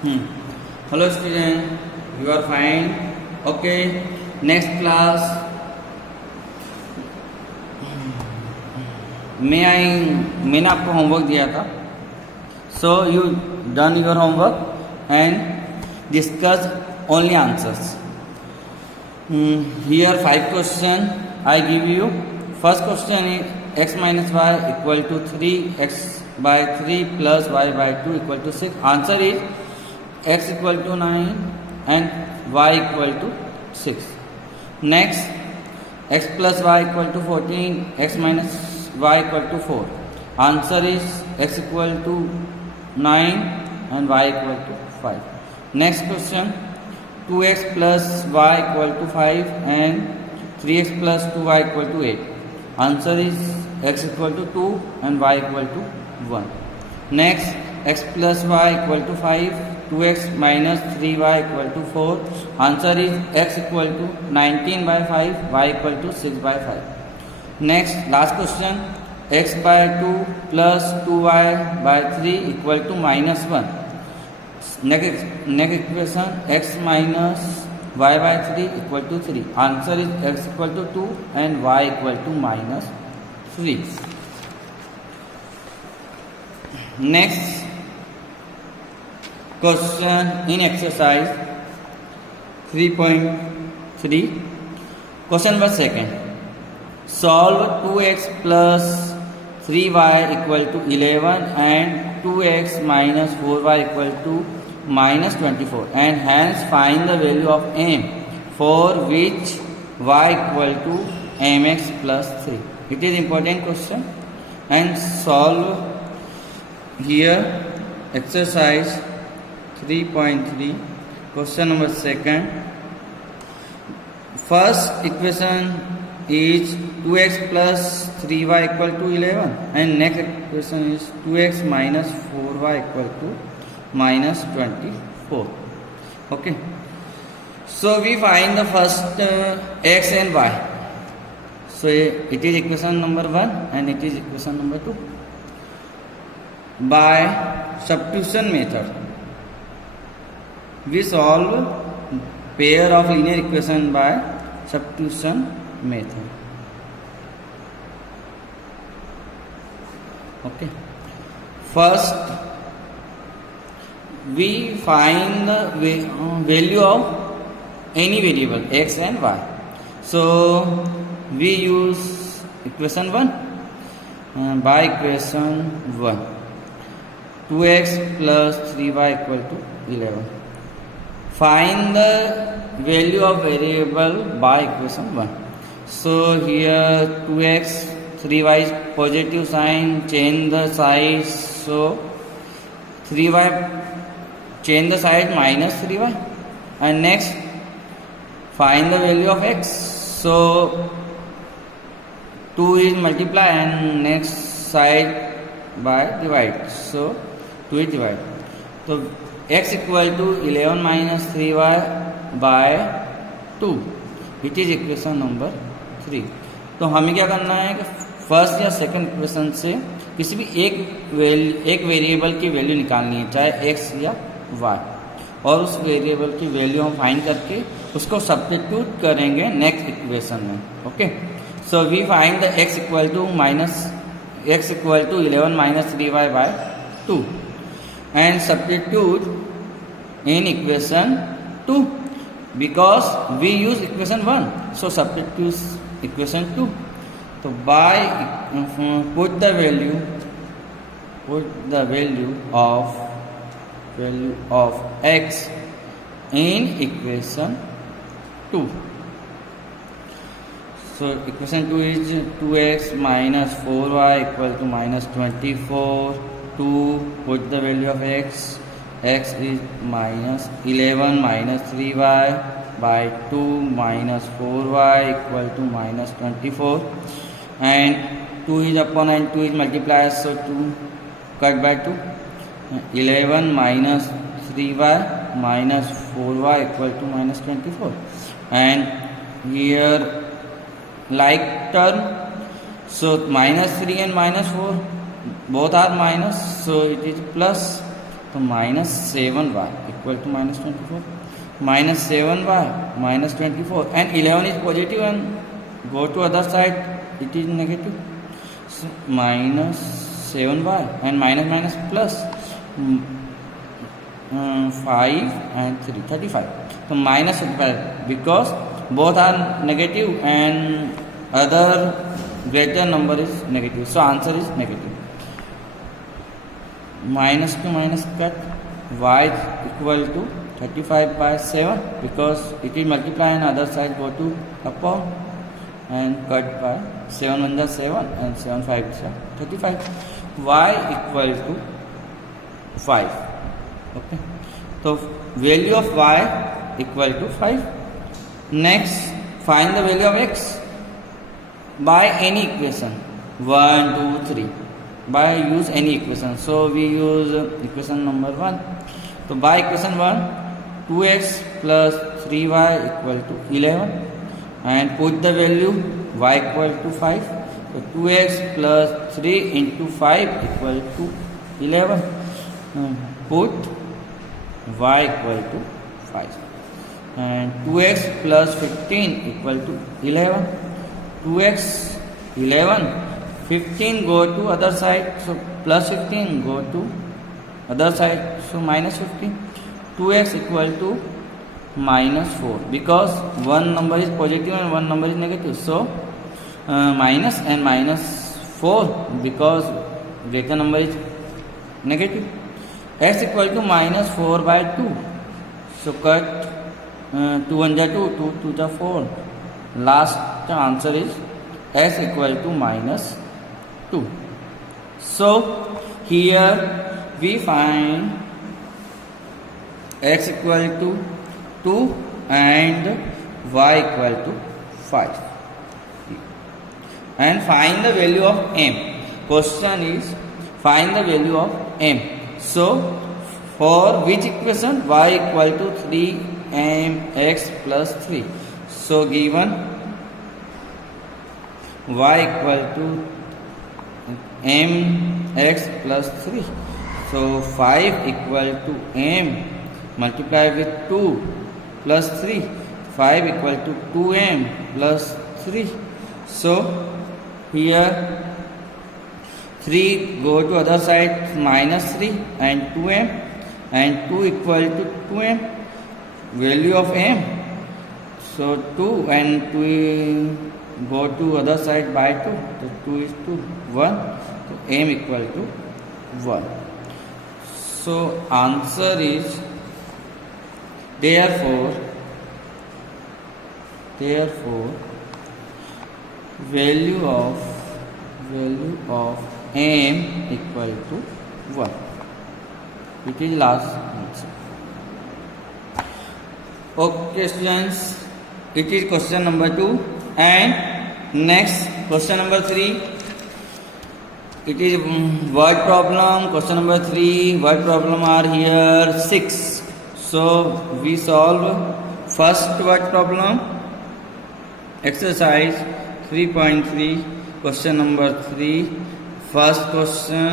Hmm. Hello student, you are fine. Okay, next class. मैंने आपको homework दिया था. So you done your homework and discuss only answers. Here 5 question I give you. First question is x minus y equal to 3x by 3 plus y by 2 equal to 6. Answer is x equal to 9 and y equal to 6. Next, x plus y equal to 14, x minus y equal to 4. Answer is x equal to 9 and y equal to 5. Next question, 2x plus y equal to 5 and 3x plus 2y equal to 8. Answer is x equal to 2 and y equal to 1. Next, x plus y equal to 5, 2x minus 3y equal to 4. Answer is x equal to 19 by 5, y equal to 6 by 5. Next, last question, x by 2 plus 2y by 3 equal to minus 1. Next equation, x minus y by 3 equal to 3. Answer is x equal to 2 and y equal to minus 3. Next question in exercise 3.3. Question number second. Solve 2x plus 3y equal to 11 and 2x minus 4y equal to minus 24, and hence find the value of m for which y equal to mx plus 3. It is important question and solve here exercise 3.3. Question number second. First equation is 2x plus 3y equal to 11 and next equation is 2x minus 4y equal to minus 24. Okay, so we find the first x and y. So it is equation number 1 and it is equation number 2. By substitution method we solve pair of linear equation by substitution method. Okay, first we find the value of any variable x and y. So we use equation 1. By equation 1, 2x plus 3y equal to 11. Find the value of variable by equation 1. So here 2x, 3y is positive sign, change the side. So 3y, change the side minus 3y. And next, find the value of x. So 2 is multiply and next side by divide. So 2 is divide. So x equal to 11 minus 3y by 2. It is equation number 3. तो हमें क्या करना है कि first या second equation से किसी भी एक वेरिएबल की वैल्यू निकालनी है, चाहे x या y, और उस वेरिएबल की वैल्यू हम फाइंड करके उसको सब्स्टिट्यूट करेंगे नेक्स्ट इक्वेशन में. Okay, so we find the x equal to 11 minus 3y by 2 and substitute in equation 2 because we use equation 1, so substitute equation 2. So by put the value of x in equation 2. So equation 2 is 2x minus 4y equal to minus 24. 2, put the value of x. X is minus 11 minus 3y by 2 minus 4y equal to minus 24. And 2 is upon and 2 is multiplied, so 2 cut by 2. 11 minus 3y minus 4y equal to minus 24. And here like term, so minus 3 and minus 4 both are minus, so it is plus, तो -7y equal to -24, -7y -24 and 11 is positive and go to other side it is negative. So -7y and minus plus 5 and 3 35. So -35 because both are negative and other greater number is negative. So answer is negative. Minus to minus cut, y is equal to 35 by 7 because it is multiply and other side go to upon and cut by 7 1 is 7 and 7 5 is 35. Y equal to 5. Okay. So value of y equal to 5. Next, find the value of x by any equation 1 2 3 by use any equation. So we use equation number 1. So by equation 1, 2x plus 3y equal to 11 and put the value y equal to 5. So 2x plus 3 into 5 equal to 11. Put y equal to 5 and 2x plus 15 equal to 11. 2x 11, 15 go to other side, so plus 15 go to other side, so minus 15. 2x equal to -4 because one number is positive and one number is negative, so minus and -4 because greater number is negative. X equal to -4 by 2, so cut 2 1 2, 2 2 the 4. Last answer is s equal to -2. So here we find x equal to 2 and y equal to 5 and find the value of m. Question is find the value of m. So for which equation y equal to 3mx plus 3. So given y equal to mx plus 3. So 5 equal to m multiply with 2 plus 3. 5 equal to 2m plus 3. So here 3 go to other side -3 and 2m and 2 equal to 2m. Value of m. So 2 and 2 go to other side by 2. So 2 is 2, 1. So m equal to 1. So answer is therefore value of m equal to 1. It is last answer. Okay students, it is question number 2 and next question number 3. It is word problem. Question number 3 word problem are here 6. So we solve first word problem, exercise 3.3, question number 3. First question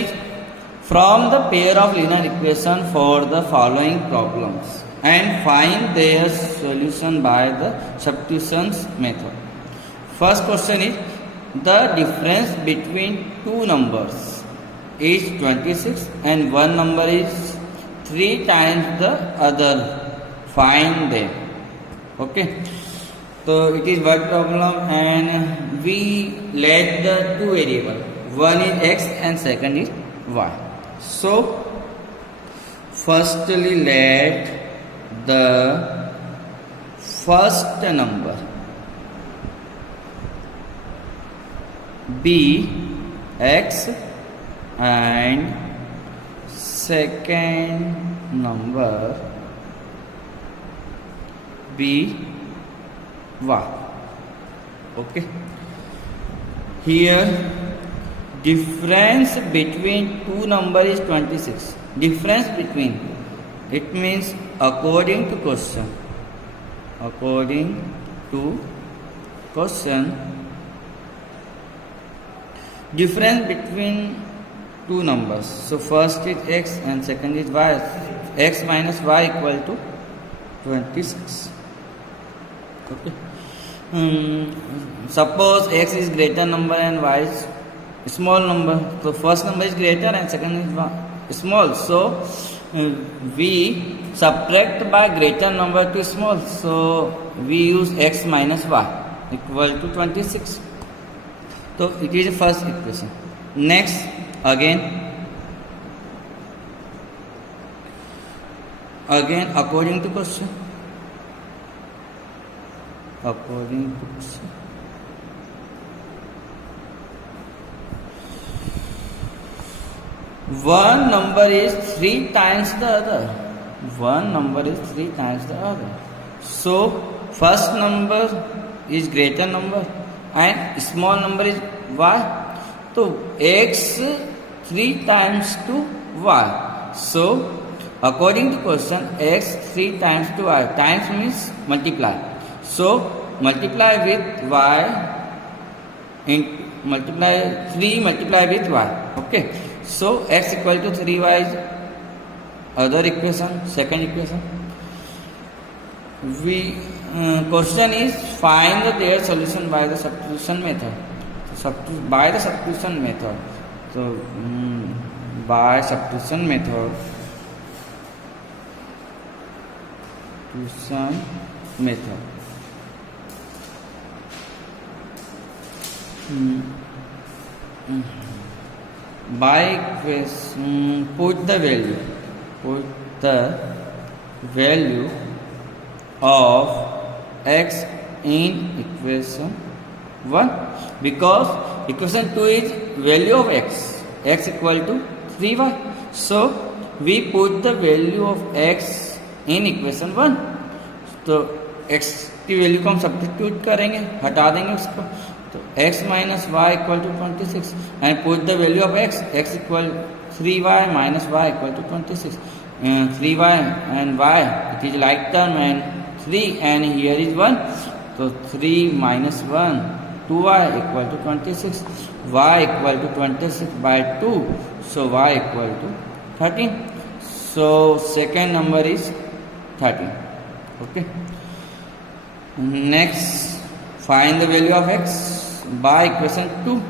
is from the pair of linear equation for the following problems and find their solution by the substitution method. First question is the difference between two numbers is 26 and one number is 3 times the other. Find them. Okay. So it is word problem and we let the two variable. One is x and second is y. So firstly let the first number be x and second number be y. Okay. Here difference between two number is 26. Difference between, it means according to question. Difference between two numbers. So first is x and second is y. X minus y equal to 26. Okay. Suppose x is greater number and y is small number. So first number is greater and second is small. So we subtract by greater number to small. So we use x minus y equal to 26. So it is the first equation. Next, again according to question. One number is 3 times the other. So first number is greater number and small number is y. So x 3 times to y. So according to question, x 3 times to y. Times means multiply. So multiply with y, multiply 3 multiply with y. Okay. So x equal to 3y is other equation, second equation. We question is find their solution by the substitution method. By the substitution method. So by substitution method. By equation, put the value of x in equation 1, because equation 2 is value of x equal to 3y. So we put the value of x in equation 1. तो x की value को हम substitute करेंगे, हटा देंगे उसको. तो x minus y equal to 26 and put the value of x equal 3y minus y equal to 26. 3y and y, it is like term, and 3 and here is 1. So 3 minus 1, 2y equal to 26. Y equal to 26 by 2. So y equal to 13. So second number is 13. Okay. Next, find the value of x by equation 2.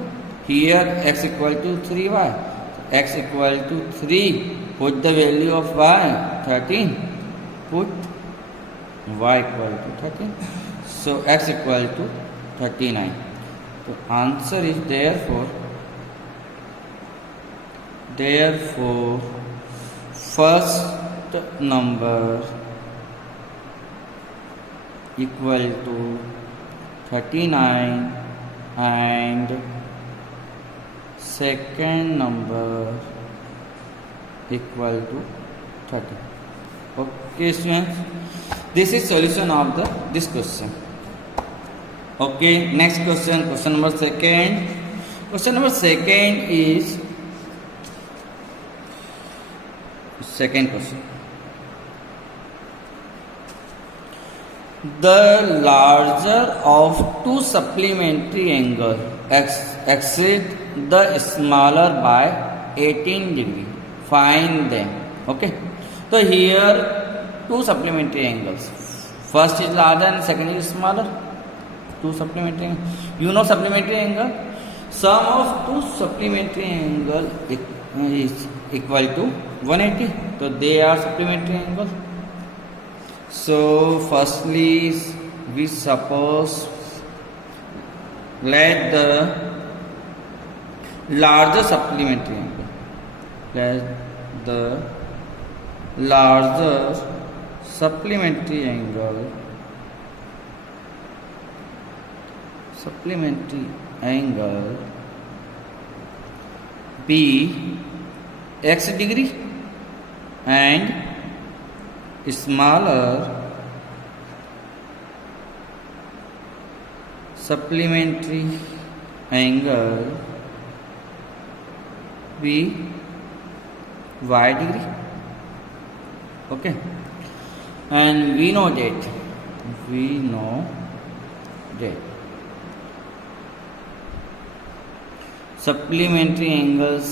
Here x equal to 3y. X equal to 3. Put the value of y 13. Put y equal to 13. So x equal to 39. The answer is therefore first number equal to 39 and second number equal to 30. Okay students, this is solution of this question. Okay, next question, question number second. Question number second is second question. The larger of two supplementary angles exceed the smaller by 18 degree. Find them. Okay. So here two supplementary angles. First is larger and second is smaller. Two supplementary angles. You know supplementary angle? Sum of two supplementary angle is equal to 180. So they are supplementary angles. So firstly we suppose let the larger supplementary angle. Let the larger supplementary angle be x degree and smaller supplementary angle be y degree. Okay, and we know that supplementary angles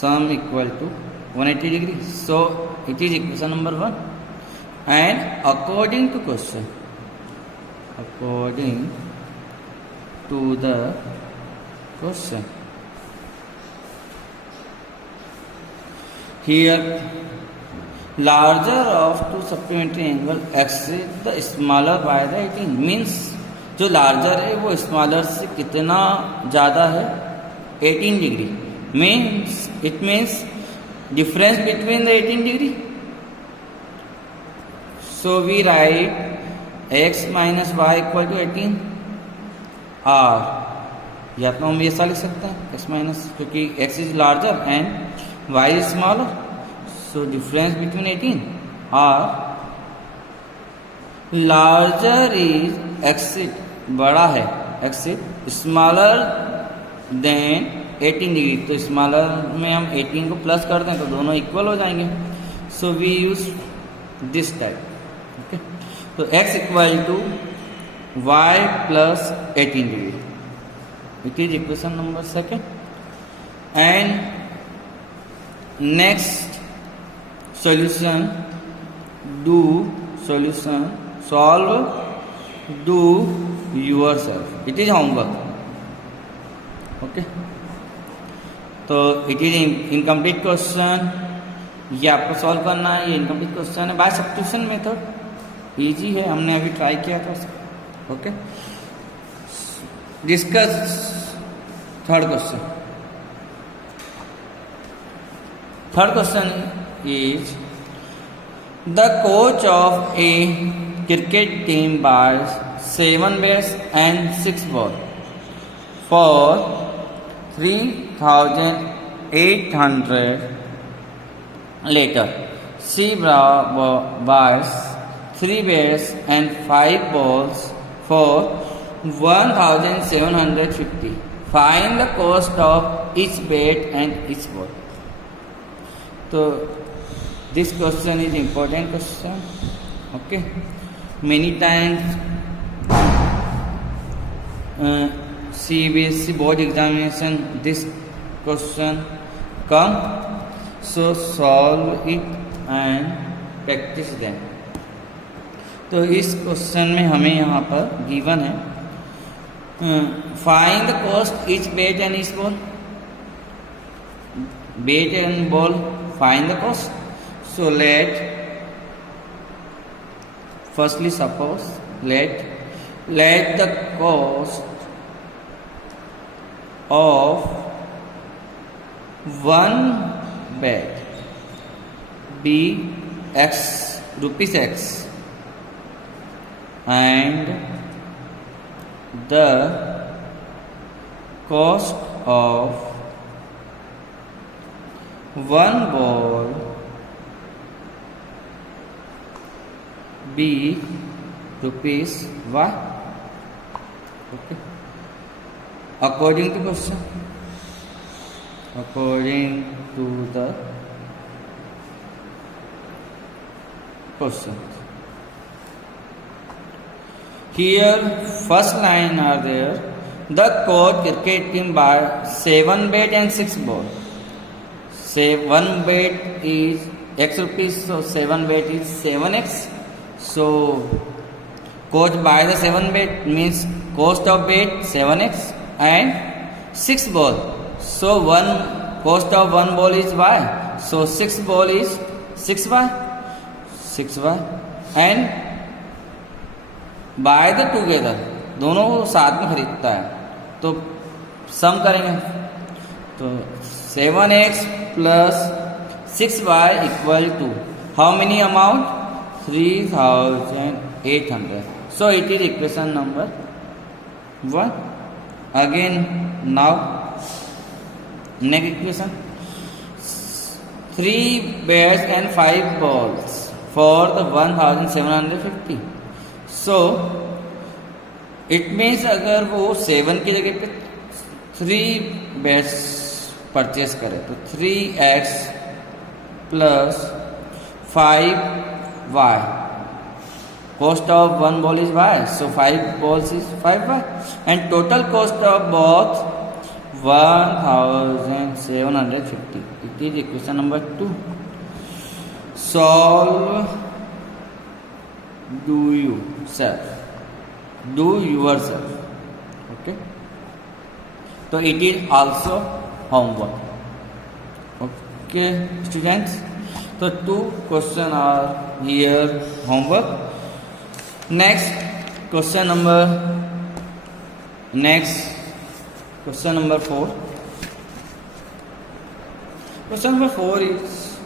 sum equal to 180 degree. So it is equation number 1. And according to question, according to the question, here larger of two supplementary angle exceed the smaller by the 18 means जो larger है वो smaller से कितना ज़्यादा है 18 degree means it means difference between the 18 degree. So we write x minus y equal to 18 और या तो हम ऐसा लिख सकते हैं x माइनस क्योंकि x is larger and y is smaller. So difference between 18 और लार्जर इज एक्सिट बड़ा है एक्सिट स्मॉलर देन 18 डिग्री. तो स्मॉलर में हम 18 को प्लस कर दें तो दोनों इक्वल हो जाएंगे. So we use this type. Okay तो x equal to y plus 18 degree. It is equation number 2. And next solution, do solution, solve, do yourself. It is homework. Okay. तो it is incomplete question. ये आपको solve करना है. ये incomplete question है bye substitution method. Easy है, हमने अभी ट्राई किया था. Okay discuss third question. Third question is the coach of a cricket team buys 7 bats and 6 balls for 3,800. Later, she buys 3 bats and 5 balls for 1,750. Find the cost of each bat and each ball. So this question is important question. Okay, many times CBSE board examination this question come, so solve it and practice them. तो इस question में हमें यहाँ पर given है find the cost each bat and each ball. Bat and ball find the cost. So firstly suppose let the cost of one bat be x rupees x and the cost of one ball be rupees y. Okay. According to question. According to the question. Here first line are there. The coach cricket team buy 7 bat and 6 ball. Say 1 bat is x rupees, so 7 bat is 7x. So coach buy the 7 bat means cost of bat 7x and 6 ball. So cost of 1 ball is y. So 6 ball is 6y. 6y and buy the together. दोनों साथ में खरीदता है तो सम करेंगे तो 7x plus 6y equal to how many amount? 3,800. So it is equation number 1. Again now next equation. 3 bats and 5 balls for the 1,750. So it means अगर वो 7 की जगह पे 3 bats परचेज करें तो 3x plus 5y. Cost of 1 ball is y, so 5 balls is 5y, and total cost of both 1,750. It It is equation number 2. Solve do yourself. Okay. So it is also homework. Okay, students. So 2 questions are here homework. Next question number 4. Question number 4 is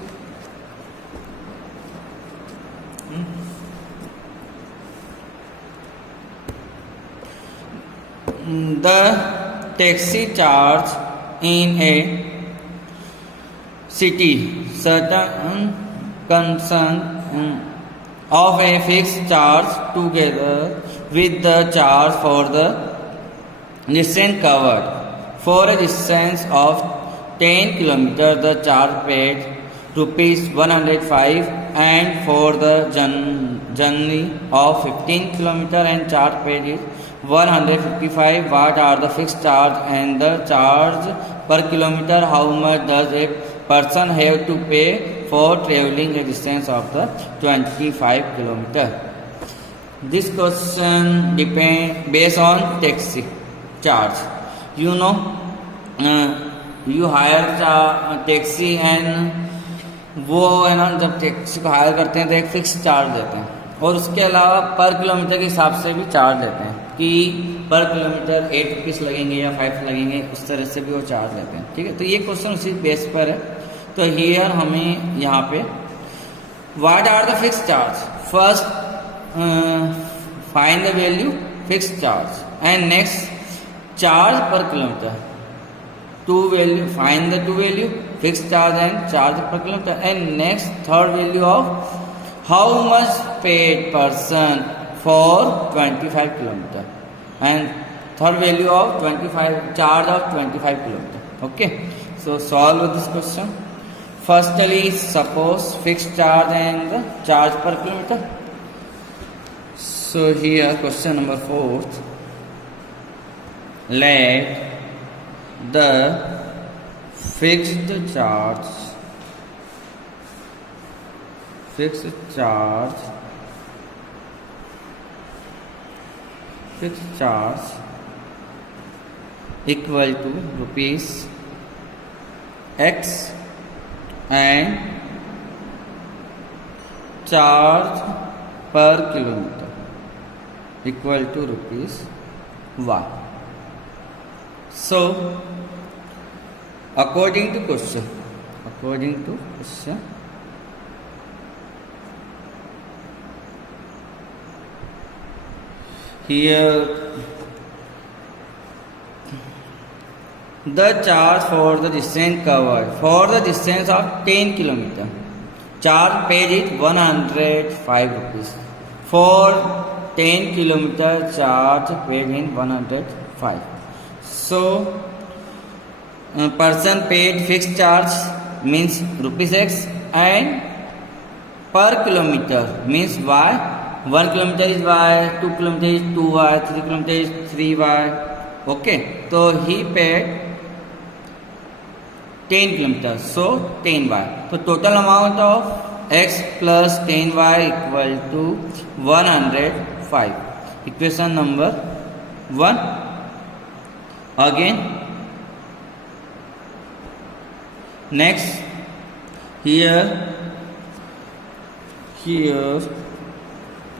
the taxi charge in a city certain concern of a fixed charge together with the charge for the distance covered. For a distance of 10 km, the charge paid rupees 105, and for the journey of 15 km and charge paid is 155. What are the fixed charge and the charge per kilometer? How much does a person have to pay for traveling a distance of the 25 km? This question depends based on taxi charge. You know, you hire taxi and वो है ना, जब taxi को higher करते हैं तो एक fix charge देते हैं, और उसके अलावा पर किलोमीटर के हिसाब से भी चार्ज लेते हैं कि पर किलोमीटर 8 रुपीज़ लगेंगे या 5 लगेंगे, उस तरह से भी वो चार्ज लेते हैं. ठीक है, तो ये क्वेश्चन उसी बेस पर है. तो हियर हमें यहाँ पे what are the fix charge, first find the value fix charge and next charge per kilometer. Find the two value fixed charge and charge per kilometer, and next third value of how much paid person for 25 km, and third value of 25 charge of 25 km. Okay, so solve this question. Firstly, suppose fixed charge and the charge per kilometer. So here question number 4. Let the fixed charge equal to rupees X and charge per kilometer equal to rupees Y. So according to question, here the charge for the distance covered for the distance of 10 km, charge paid is 105 rupees. For 10 km charge paid in 105. So person paid fixed charge means rupees X and per kilometer means Y. 1 kilometer is Y, 2 kilometer is 2Y, 3 kilometer is 3Y. Okay, so he paid 10 kilometers, so 10Y. So total amount of X plus 10Y equal to 105. Equation number 1. Again, next here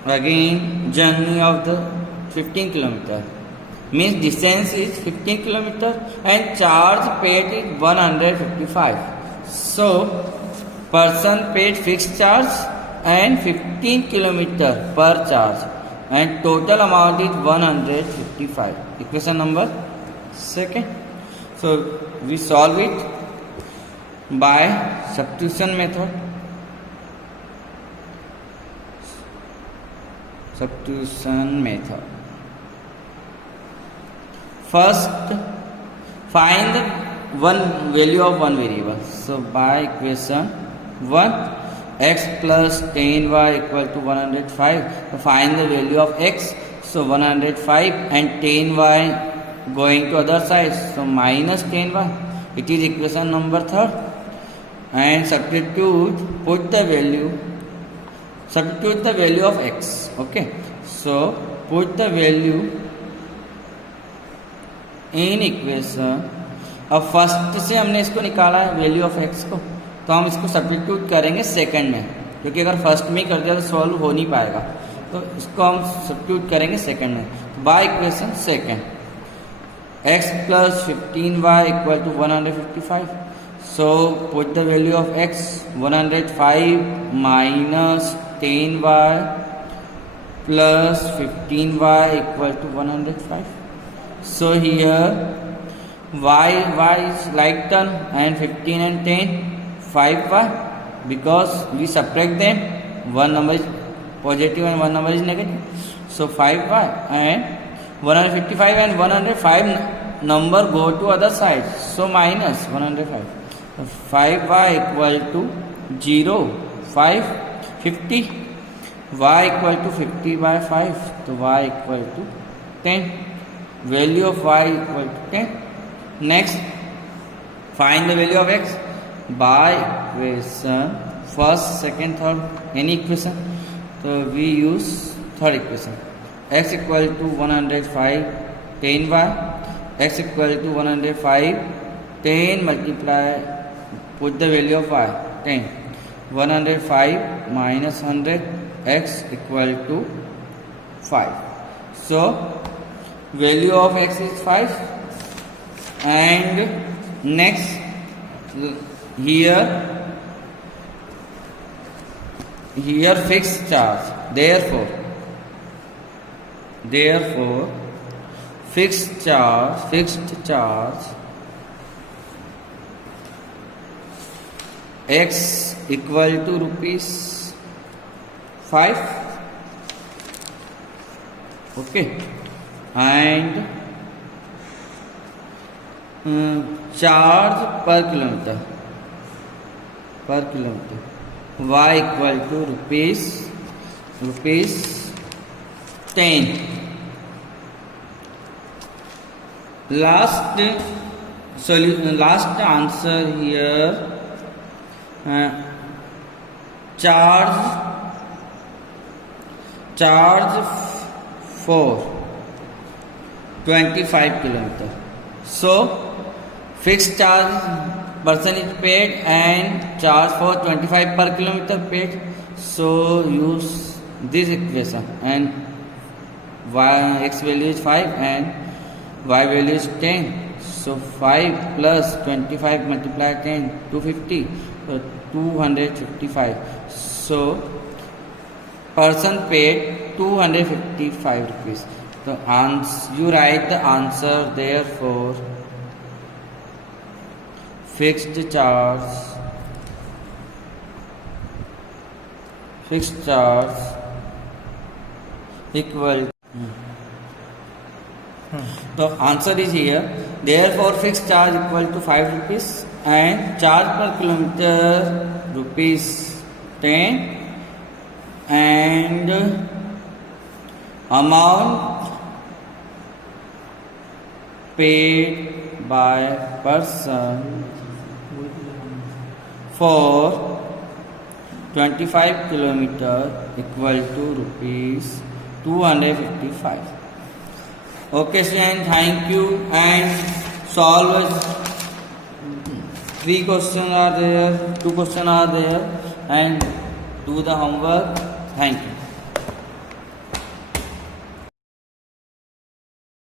again journey of the 15 km means distance is 15 km and charge paid is 155. So person paid fixed charge and 15 km per charge and total amount is 155. Equation number 2. So we solve it by substitution method. First, find one value of one variable. So by equation 1, x plus 10y equal to 105. So find the value of x. So 105 and 10y going to other side. So minus 10y. It is equation number 3. and substitute the value of x. Okay, so put the value in equation. अब first से हमने इसको निकाला है value of x को, तो हम इसको सब्स्टिट्यूट करेंगे सेकंड में, क्योंकि अगर फर्स्ट में ही कर दिया तो सॉल्व हो नहीं पाएगा. तो इसको हम सब्स्टिट्यूट करेंगे सेकंड में. By equation second, x plus 15y equal to 155. So put the value of x, 105 minus 10y plus 15y equal to 105. So here y is like term, and 15 and 10 5y, because we subtract them, one number is positive and one number is negative. So 5y, and 155 and 105 number go to other side, so minus 105. So 5y equal to 0, 5, 50. Y equal to 50 by 5, so y equal to 10. Value of y equal to 10. Next, find the value of x by equation first, second, third, any equation. So we use third equation. X equal to 105 10y, x equal to 105 10 multiply, put the value of y 10, 105 minus 100, x equal to 5. So value of x is 5. And next, here fixed charge, therefore fixed charge x equal to rupees 5. Okay, and charge per kilometer y equal to rupees 10. Last answer here, charge for 25 kilometer. So fixed charge percentage paid and charge for 25 per kilometer paid. So use this equation, and x value is 5 and y value is 10. So 5 plus 25 multiply 10, 250, so 255. So person paid 255 rupees. So you write the answer, therefore fixed charge equal. The answer is here. Therefore fixed charge equal to 5 rupees and charge per kilometer rupees 10, and amount paid by person for 25 kilometer equal to rupees 255. Okay students, thank you, and solve 3 questions are there, 2 questions are there, and do the homework. Thank you.